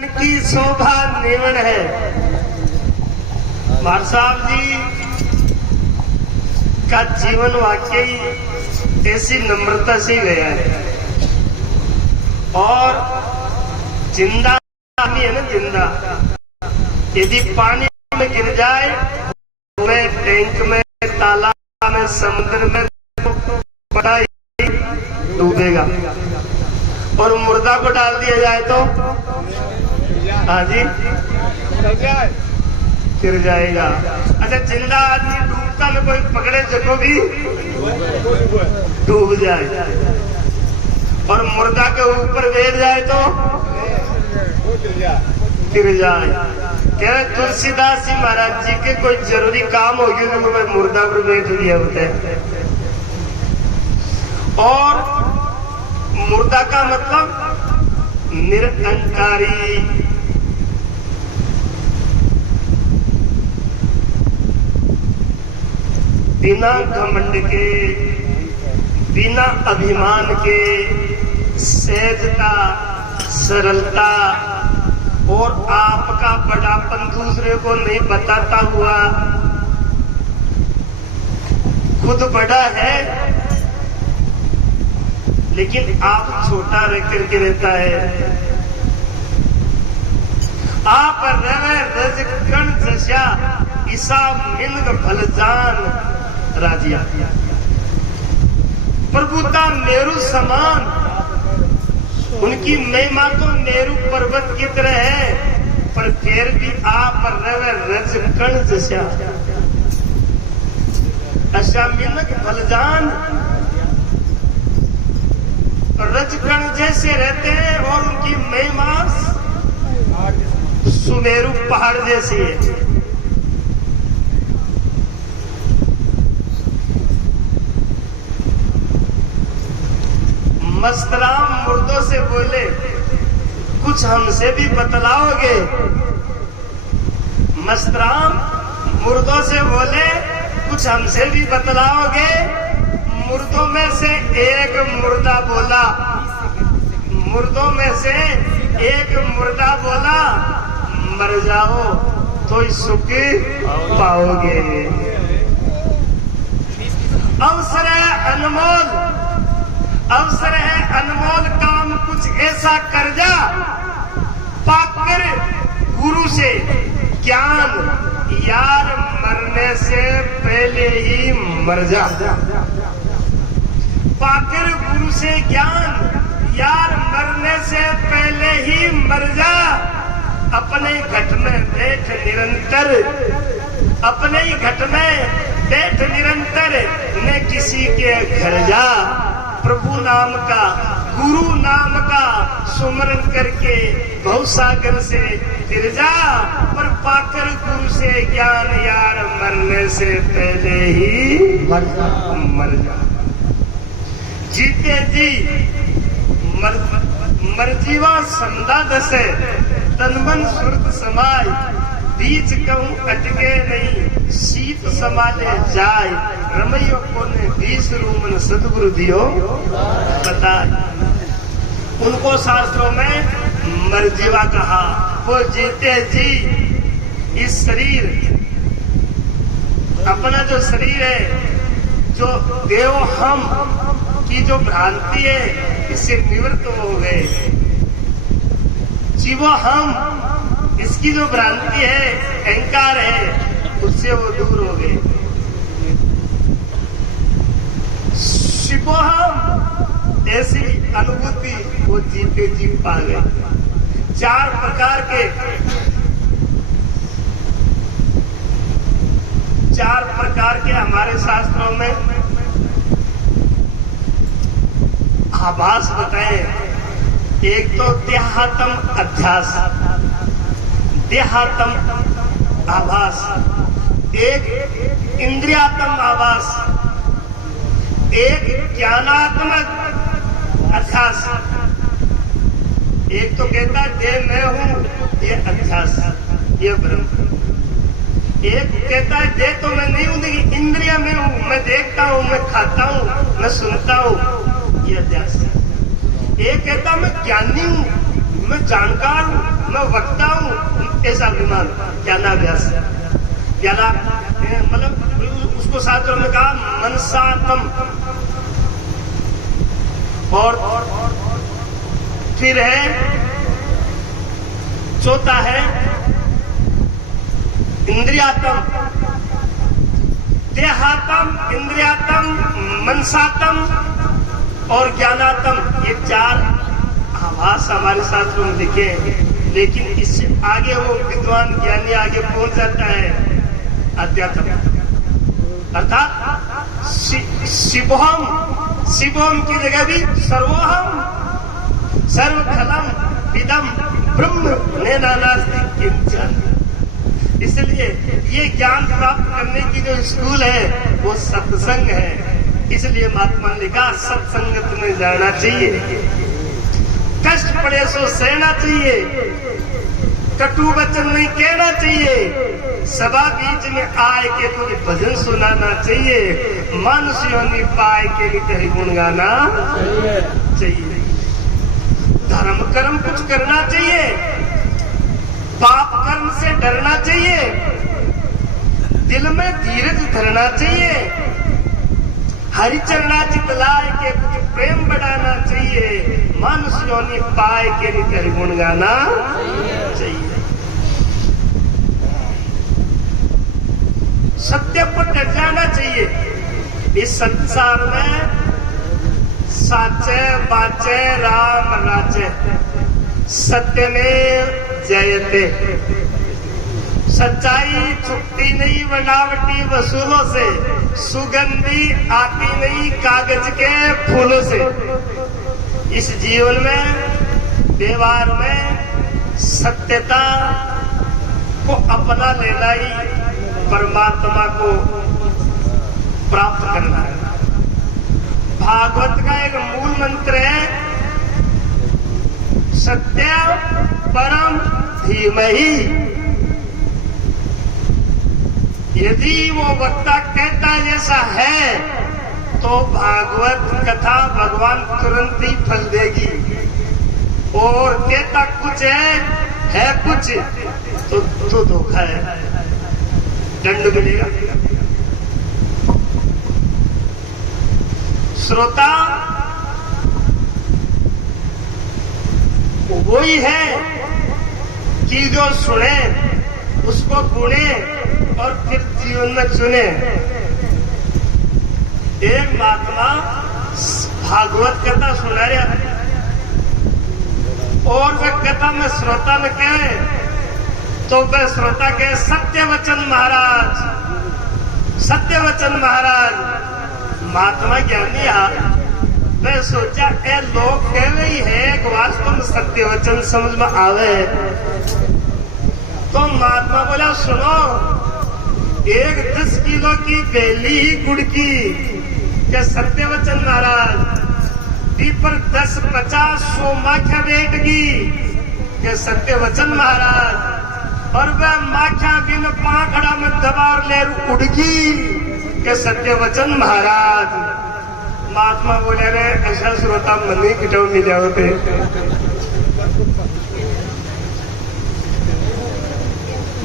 की शोभा नेवण है। मार साहब जी का जीवन वाकई ऐसी नम्रता से गया है। और जिंदा आदमी है ना, जिंदा यदि पानी में गिर जाए, में टैंक में, तालाब में, समुद्र में, बड़ा ही डूबेगा। और मुर्दा को डाल दिया जाए तो हाँ जी गिर जाएगा। अच्छा, जिंदा आदमी डूबता में कोई पकड़े जको भी डूब जाए, और मुर्दा के ऊपर बैठ जाए तो गिर जाए। कह रहे तुलसीदास जी महाराज जी के कोई जरूरी काम हो गया तो मैं मुर्दा पर बैठ गया बताए। और मुर्दा का मतलब निरअंकारी, बिना घमंड के, बिना अभिमान के, सहजता, सरलता और आपका बड़ापन दूसरे को नहीं बताता हुआ, खुद बड़ा है लेकिन आप छोटा रह करके रहता है। आप रवे रज कण जैसा ईसा मिंग भलजान राजिया, प्रभुता मेरु समान, उनकी महिमा तो मेरु पर्वत की तरह है, पर फिर भी आप रवे रज कण जैसा ऐसा मिंग भलजान, रजकण जैसे रहते हैं। और उनकी महिमा सुमेरु पहाड़ जैसी है। मस्तराम मुर्दों से बोले, कुछ हमसे भी बतलाओगे? मस्तराम मुर्दों से बोले, कुछ हमसे भी बतलाओगे? मुर्दों में से एक मुर्दा बोला, मुर्दों में से एक मुर्दा बोला, मर जाओ तो सुख पाओगे। अवसर है अनमोल, अवसर है अनमोल, काम कुछ ऐसा कर जा, पाकर गुरु से ज्ञान, यार मरने से पहले ही मर जा। पाकर गुरु से ज्ञान, यार मरने से पहले ही मर जा। अपने घट में बैठ निरंतर, अपने ही घट में बैठ निरंतर, न किसी के घर जा। प्रभु नाम का, गुरु नाम का सुमरन करके भवसागर से फिर जा। पर पाकर गुरु से ज्ञान, यार मरने से पहले ही मर जा। जीते जी मरजीवा समदा दसे, तनमन सुरत समाय, बीच कहूं अटके नहीं, शीत समाले जाय। रमैयो को ने 20 रूमन सदगुरु दियो बताए। उनको शास्त्रों में मरजीवा कहा। वो जीते जी इस शरीर, अपना जो शरीर है, जो देव हम की जो भ्रांति है, इससे निवृत्त हो गए। जीवो हम, इसकी जो भ्रांति है, अहंकार है, उससे वो दूर हो गए। शिवो हम, ऐसी अनुभूति वो जीते जी पा गए। 4 प्रकार के, 4 प्रकार के हमारे शास्त्रों में आभास बताए। एक तो देहात्म अध्यास, देहात्म आभास, एक इंद्रियात्म आभास, एक ज्ञानात्मक अध्यास। एक तो कहता है देह मैं हूं, ये अध्यास, ये ब्रह्म। एक कहता है देह तो मैं नहीं हूं, लेकिन इंद्रिया में हूं, मैं देखता हूं, मैं खाता हूं, मैं सुनता हूं, ये अध्यास है। एक कहता मैं ज्ञानी हूं, मैं जानकार हूं, मैं वक्ता हूं, ऐसा अभिमान। ज्ञानाभ्यास, ज्ञाना मतलब उसको शास्त्रों में कहा मनसातम। और फिर है चौथा है इंद्रियातम, देहातम, इंद्रियातम, मनसातम और ज्ञानातम। ये 4 आवास हमारे शास्त्रों में लिखे हैं। लेकिन इससे आगे वो विद्वान ज्ञानी आगे पहुंच जाता है अध्यात्म, अर्थात शिवोहम। शिवोहम की जगह भी सर्वोहम, सर्वखलम विदम ब्रह्म नेनानास्ति किंचन। इसलिए ये ज्ञान प्राप्त करने की जो स्कूल है वो सत्संग है। इसलिए महात्मा ने कहा सत्संगत में जाना चाहिए, कष्ट पड़े सो सहना चाहिए, कटु वचन नहीं कहना चाहिए, सभा बीच में आए के तुझे भजन सुनाना चाहिए, मानुष योनि पाए के लिए तेरे गुण गाना चाहिए। धर्म कर्म कुछ करना चाहिए, पाप कर्म से डरना चाहिए, दिल में धीरज धरना चाहिए, हरिचरणा चितलाए के कुछ प्रेम बढ़ाना चाहिए, मानुष योनि पाए के लिए तेरे गुण गाना चाहिए। सत्य पर डट जाना चाहिए। इस संसार में साचे बाचे राम राजे, सत्य में जयते। सच्चाई छुपती नहीं बनावटी वसूलों से, सुगंधी आती नहीं कागज के फूलों से। इस जीवन में व्यवहार में सत्यता को अपना लेना ही परमात्मा को प्राप्त करना है। भागवत का एक मूल मंत्र है सत्य परम धीमहि। यदि वो वक्ता कहता जैसा है तो भागवत कथा भगवान तुरंत ही फल देगी, और कहता कुछ है कुछ तो धोखा है, दंड मिलेगा। श्रोता वही है कि जो सुने उसको गुणे और फिर जीवन में चुने। एक महात्मा भागवत कथा सुना रहा और वह कथा में श्रोता में कहे तो वह श्रोता कहे सत्य वचन महाराज, सत्य वचन महाराज। महात्मा ज्ञानी मैं सोचा ए लोग कह रही है वास्तव में सत्य वचन समझ में आवे। तो महात्मा बोला सुनो, एक 10 किलो की बेली ही गुड़ की क्या सत्य वचन महाराज, पर 10, 50, 100 माखिया बैठगी क्या सत्य वचन महाराज, और वह माखिया बिन पाखड़ा में दबार ले उड़गी क्या सत्य वचन महाराज। महात्मा बोले रे ऐसा श्रोता मन ही किटाऊ मिले होते।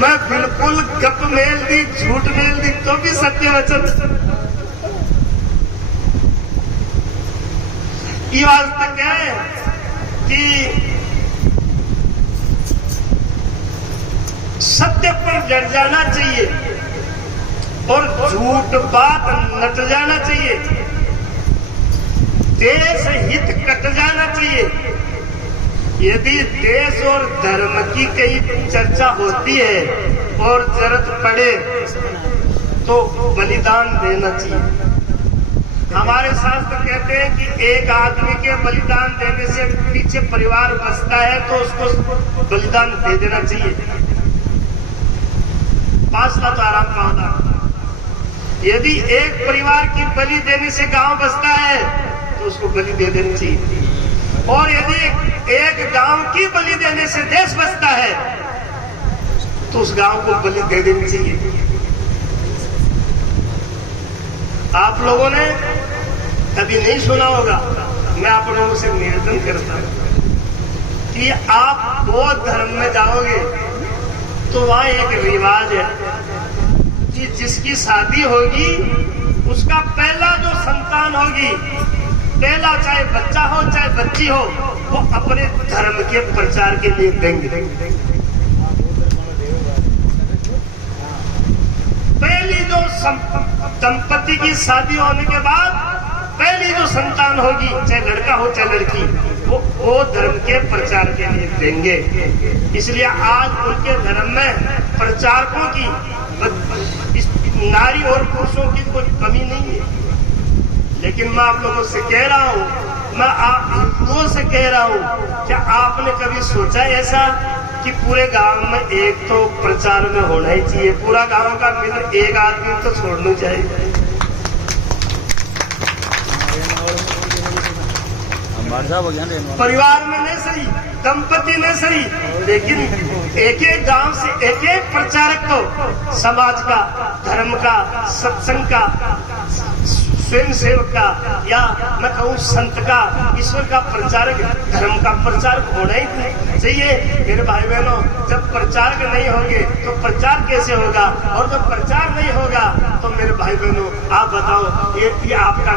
मैं बिल्कुल गप मेल दी झूठ मेल दी तो भी सत्य वचन। ये बात तक है कि सत्य पर डट जाना चाहिए और झूठ बात नट जाना चाहिए, देश हित कट जाना चाहिए। यदि देश और धर्म की कई चर्चा होती है और जरूरत पड़े तो बलिदान देना चाहिए। हमारे शास्त्र कहते हैं कि एक आदमी के बलिदान देने से पीछे परिवार बचता है तो उसको बलिदान दे देना चाहिए। 5 लाख तो आराम का होता। यदि एक परिवार की बलि देने से गांव बचता है तो उसको बलि दे देनी चाहिए, और यदि एक गांव की बलि देने से देश बचता है तो उस गांव को बलि दे देनी चाहिए। आप लोगों ने कभी नहीं सुना होगा, मैं आप लोगों से निवेदन करता हूं कि कि आप बौद्ध धर्म में जाओगे तो वहां एक रिवाज है कि जिसकी शादी होगी उसका पहला जो संतान होगी, पहला चाहे बच्चा हो चाहे बच्ची हो, वो अपने धर्म के प्रचार के लिए देंगे। पहली जो दंपति की शादी होने के बाद पहली जो संतान होगी, चाहे लड़का हो चाहे लड़की, वो धर्म के प्रचार के लिए देंगे। इसलिए आज उनके धर्म में प्रचारकों की, नारी और पुरुषों की कोई कमी नहीं है। लेकिन मैं आप लोगों से कह रहा हूँ, मैं आप हिंदुओं से कह रहा हूँ, क्या आपने कभी सोचा ऐसा कि पूरे गांव में एक तो प्रचार में होना ही चाहिए, पूरा गांव का मिल एक आदमी तो छोड़ना चाहिए। परिवार में नहीं सही, दंपति में सही, लेकिन एक एक गांव से एक एक प्रचारक तो समाज का, धर्म का, सत्संग का, स्वयं सेवक का, या मैं कहूँ संत का, ईश्वर का प्रचारक, धर्म का प्रचारक होना ही चाहिए। मेरे भाई बहनों, जब प्रचारक नहीं होंगे तो प्रचार कैसे होगा, और जब प्रचार नहीं होगा तो मेरे भाई बहनों आप बताओ, ये आपका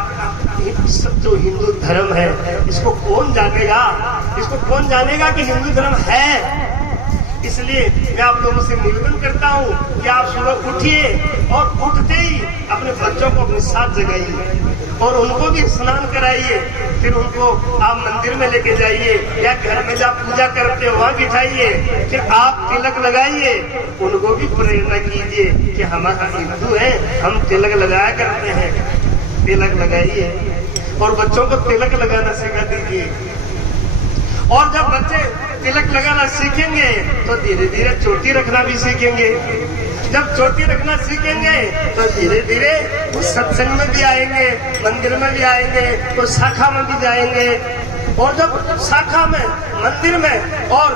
जो हिंदू धर्म है इसको कौन जानेगा, इसको कौन जानेगा कि हिंदू धर्म है। इसलिए मैं आप लोगों से निवेदन करता हूँ कि आप सुबह उठिए और उठते ही अपने बच्चों को अपने साथ जगाइए और उनको भी स्नान कराइए, फिर उनको आप मंदिर में लेके जाइए या घर में जब पूजा करते हो वहाँ बिठाइए, फिर आप तिलक लगाइए, उनको भी प्रेरणा कीजिए कि हमारा हिंदू है, हम तिलक लगाया करते हैं। तिलक लगाइए और बच्चों को तिलक लगाना सिखा दीजिए। और जब बच्चे तिलक लगाना सीखेंगे तो धीरे धीरे चोटी रखना भी सीखेंगे। जब चोटी रखना सीखेंगे तो धीरे धीरे वो सत्संग में भी आएंगे, मंदिर में भी आएंगे, तो शाखा में भी जाएंगे। और जब शाखा में, मंदिर में, और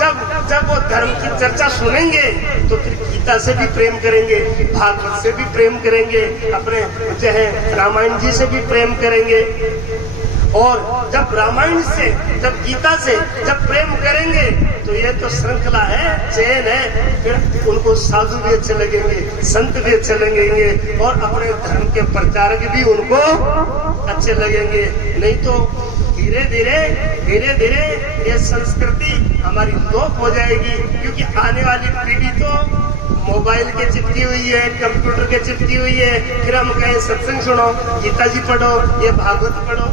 जब वो धर्म की चर्चा सुनेंगे तो फिर गीता से भी प्रेम करेंगे, भागवत से भी प्रेम करेंगे, अपने जो है रामायण जी से भी प्रेम करेंगे। और जब रामायण से, जब गीता से जब प्रेम करेंगे तो ये तो श्रृंखला है, चैन है, फिर उनको साधु भी अच्छे लगेंगे, संत भी अच्छे लगेंगे, और अपने धर्म के प्रचारक भी उनको अच्छे लगेंगे। नहीं तो धीरे धीरे ये संस्कृति हमारी लोप हो जाएगी, क्योंकि आने वाली पीढ़ी तो मोबाइल के चिपकी हुई है, कंप्यूटर के चिपकी हुई है। फिर हम कहें सत्संग सुनो, गीता जी पढ़ो, ये भागवत पढ़ो,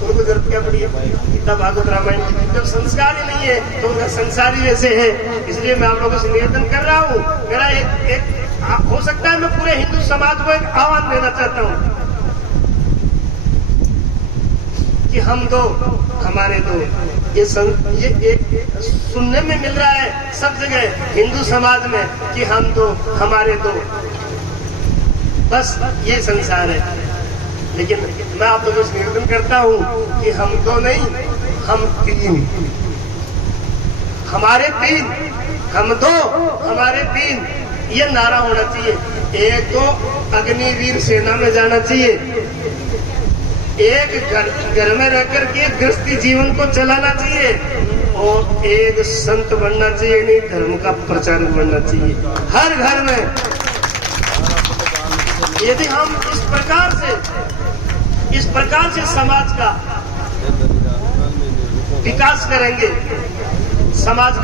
उनको जरूरत क्या पड़ी है गीता भागवत रामायण की? जब संस्कार ही नहीं है तो उनका संसार ही वैसे है। इसलिए मैं आप लोगों से निवेदन कर रहा हूँ, मेरा एक हो सकता है मैं पूरे हिंदू समाज को एक आह्वान देना चाहता हूँ कि हम दो हमारे दो, ये एक सुनने में मिल रहा है सब जगह हिंदू समाज में कि हम दो हमारे दो, बस ये संसार है। लेकिन मैं आप लोगों से निवेदन करता हूँ कि हम दो नहीं, हम तीन, हमारे तीन, हम दो हमारे तीन, ये नारा होना चाहिए। एक तो अग्निवीर सेना में जाना चाहिए, एक घर में रहकर के गृहस्थी जीवन को चलाना चाहिए, और एक संत बनना चाहिए, नहीं धर्म का प्रचारक बनना चाहिए हर घर में। यदि हम इस प्रकार से समाज का विकास करेंगे, समाज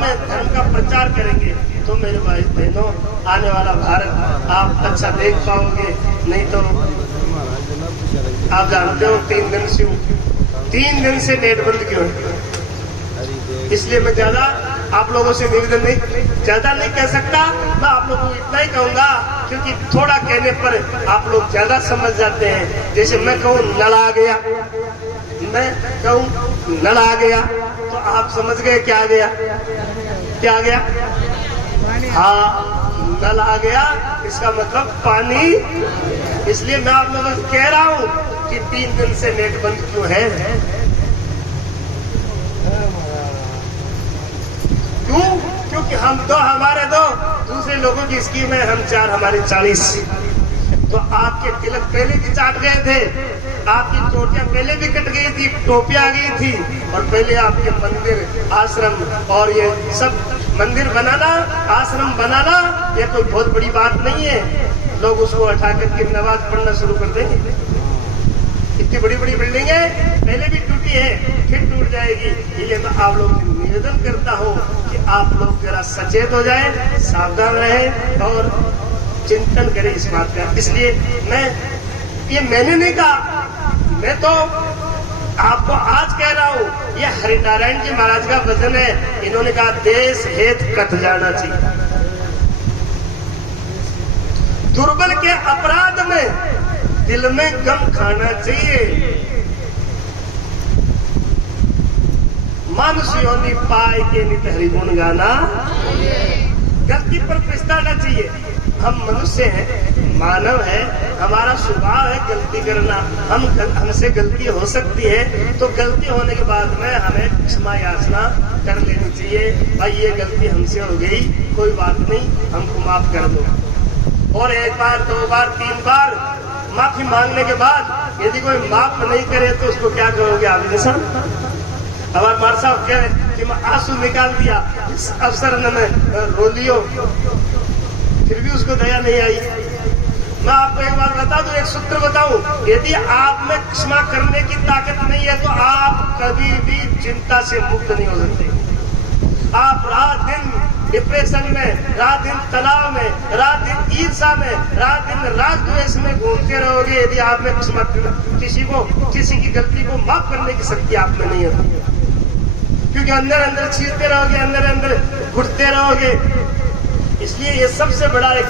में धर्म का प्रचार करेंगे, तो मेरे भाई बहनों आने वाला भारत आप अच्छा देख पाओगे। नहीं तो आप जानते हो 3 दिन से नेट बंद क्यों है? इसलिए मैं ज्यादा आप लोगों से निवेदन नहीं कह सकता, मैं आप लोगों को इतना ही कहूंगा, क्योंकि थोड़ा कहने पर आप लोग ज्यादा समझ जाते हैं। जैसे मैं कहूँ नल आ गया, मैं कहूँ नल आ गया तो आप समझ गए क्या आ गया, क्या आ गया? हाँ, नल आ गया, इसका मतलब पानी। इसलिए मैं आप लोगों से कह रहा हूँ कि 3 दिन से नेट बंद क्यों है? क्यों? क्योंकि हम दो हमारे दो, दूसरे लोगों की स्कीम है हम 4 हमारे 40। तो आपके तिलक पहले भी चाट गए थे, आपकी चोटियां पहले भी कट गई थी, टोपियां आ गई थी, और पहले आपके मंदिर, आश्रम और ये सब मंदिर बनाना, आश्रम बनाना, ये कोई बहुत बड़ी बात नहीं है। लोग उसको हटा करके नमाज पढ़ना शुरू कर देंगे। इतनी बड़ी बड़ी बिल्डिंग है, पहले भी टूटी है, फिर टूट जाएगी। ये तो आप लोग से निवेदन करता हूँ कि आप लोग जरा सचेत हो जाए, सावधान रहे और चिंतन करें इस बात का। इसलिए मैंने नहीं कहा, मैं तो आपको आज कह रहा हूँ, ये हरिनारायण जी महाराज का वचन है। इन्होंने कहा देश हित कट जाना चाहिए। दुर्बल के अपराध में दिल में गम खाना चाहिए। मानुष योनि पाए के नित हरि गुण गाना, गलती पर पछताना चाहिए। हम मनुष्य हैं, मानव है, हमारा स्वभाव है गलती करना। हमसे गलती हो सकती है, तो गलती होने के बाद में हमें क्षमा याचना कर लेनी चाहिए। भाई ये गलती हमसे हो गई, कोई बात नहीं, हमको माफ कर दो। और एक बार, दो बार, तीन बार माफी मांगने के बाद यदि कोई माफ नहीं करे तो उसको क्या करोगे आप? हमारे मार साहब कह रहे कि मैं आंसू निकाल दिया, इस अवसर ने मैं रो लियो, फिर भी उसको दया नहीं आई। मैं आपको एक बात बता दूं, एक सूत्र बताऊं, यदि आप में क्षमा करने की ताकत नहीं है तो आप कभी भी चिंता से मुक्त नहीं हो सकते। आप रात दिन डिप्रेशन में, रात दिन तनाव में, रात दिन ईर्ष्या में, रात दिन राग द्वेष में घूमते रहोगे यदि आप में क्षमा किसी की गलती को माफ करने की शक्ति आप में नहीं है। क्योंकि अंदर अंदर छीनते रहोगे, अंदर अंदर घुटते रहोगे। इसलिए ये सबसे बड़ा एक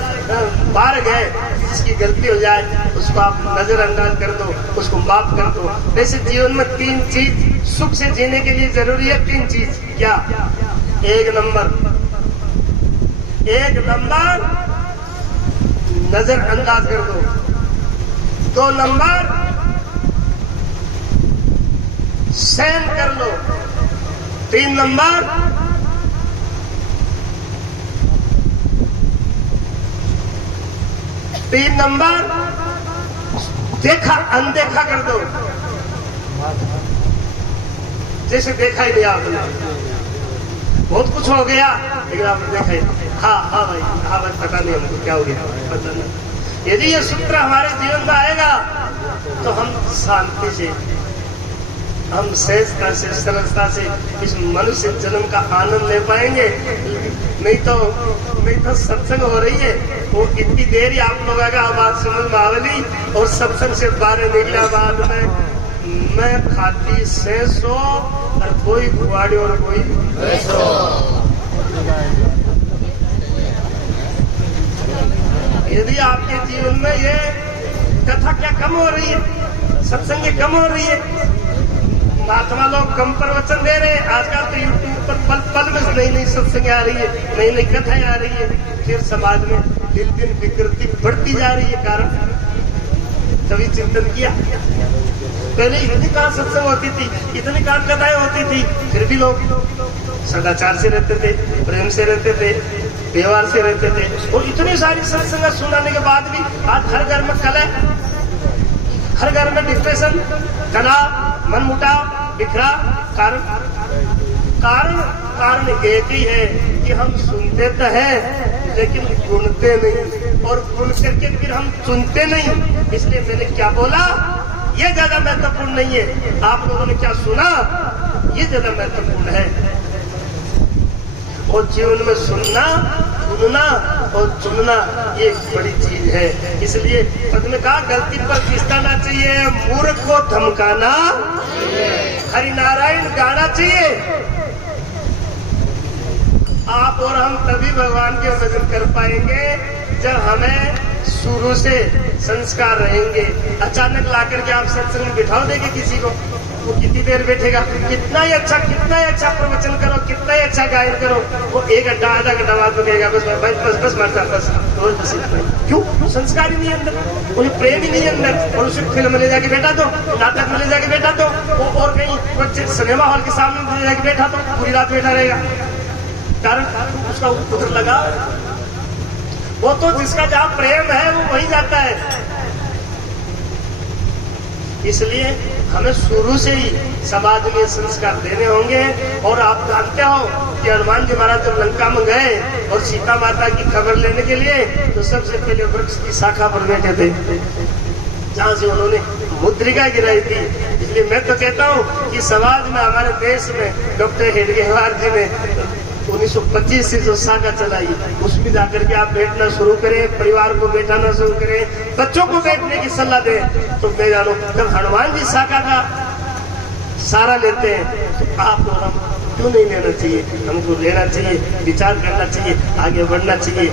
मार्ग है, जिसकी गलती हो जाए उसको आप नजरअंदाज कर दो, उसको माफ कर दो। वैसे जीवन में तीन चीज सुख से जीने के लिए जरूरी है। तीन चीज क्या? एक नंबर नजरअंदाज कर दो। 2 नंबर सहन कर लो। 3 नंबर अनदेखा कर दो, जैसे देखा ही नहीं आपने। बहुत कुछ हो गया लेकिन आपने देखा ही नहीं। हाँ भाई पता नहीं हमको क्या हो गया, पता नहीं। यदि ये सूत्र हमारे जीवन में आएगा तो हम शांति से, हम सहजता से, सरलता से इस मनुष्य जन्म का आनंद ले पाएंगे। नहीं तो सत्संग हो रही है, वो इतनी देर ही आप लोगों का आवाज समझ में आवेली, और सत्संग से बाहर निकला बाद में मैं खाती से सो और कोई गुआड़ी और कोई यदि आपके जीवन में ये कथा क्या कम हो रही है, सत्संग कम हो रही है, महात्मा लोग कम प्रवचन दे रहे हैं। आजकल तो यूट्यूब पर पल में नई सत्संग आ रही है, नई कथाएं आ रही है। फिर समाज में दिन दिन विकृति बढ़ती जा रही है। कारण कभी चिंतन किया? पहले इतनी कहाँ सत्संग होती थी, इतनी कहाँ कथाएं होती थी, फिर भी लोग सदाचार से रहते थे, प्रेम से रहते थे, व्यवहार से रहते थे। और इतनी सारी सत्संग सुनाने के बाद भी आज हर घर में कलह, हर घर में डिप्रेशन, तनाव, मनमुटाव, बिखरा। कारण एक ही है कि हम सुनते तो हैं लेकिन सुनते नहीं, और सुन करके फिर हम सुनते नहीं। इसलिए मैंने क्या बोला ये ज्यादा महत्वपूर्ण नहीं है, आप लोगों ने क्या सुना ये ज्यादा महत्वपूर्ण है। और जीवन में सुनना, सुनना और चुनना ये बड़ी चीज है। इसलिए पद में कहा गलती पर खिसकाना चाहिए, मूर्ख को धमकाना, हरिनारायण गाना चाहिए। आप और हम तभी भगवान के भजन कर पाएंगे जब हमें शुरू से संस्कार रहेंगे। अचानक लाकर के आप सत्संग में बिठाओ देंगे किसी को, वो कितनी देर बैठेगा? कितना ही अच्छा प्रवचन करो, कितना ही अच्छा गायन करो, वो 1 घंटा आधा घंटा बाद में कहेगा बस मरता बस रोज। क्यों? संस्कार ही नहीं अंदर, उन्हें प्रेम ही नहीं अंदर। और उसे फिल्म में ले जाके बैठा दो, नाटक में ले जाके बैठा दो, और कहीं सिनेमा हॉल के सामने ले जाके बैठा दो, पूरी रात बैठा रहेगा। कारण उसका उधर लगा, वो तो जिसका जहाँ प्रेम है वो वहीं जाता है। इसलिए हमें शुरू से ही समाज में संस्कार देने होंगे। और आप जानते हो कि हनुमान जी महाराज जब लंका में गए और सीता माता की खबर लेने के लिए, तो सबसे पहले वृक्ष की शाखा पर बैठे थे जहां से उन्होंने मुद्रिका गिराई थी। इसलिए मैं तो कहता हूँ कि समाज में, हमारे देश में डॉक्टर हेडगेवार जी ने 1925 से जो शाखा चलाई, उसमें जाकर के आप बैठना शुरू करें, परिवार को बैठाना शुरू करें, बच्चों को बैठने की सलाह दें। तो मैं जानू जब हनुमान जी शाखा का सारा लेते हैं तो आप और हम क्यों नहीं लेना चाहिए? हमको लेना चाहिए, विचार करना चाहिए, आगे बढ़ना चाहिए।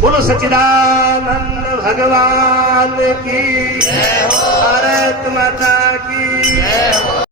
बोलो सच्चिदानंद भगवान की, भारत माता की।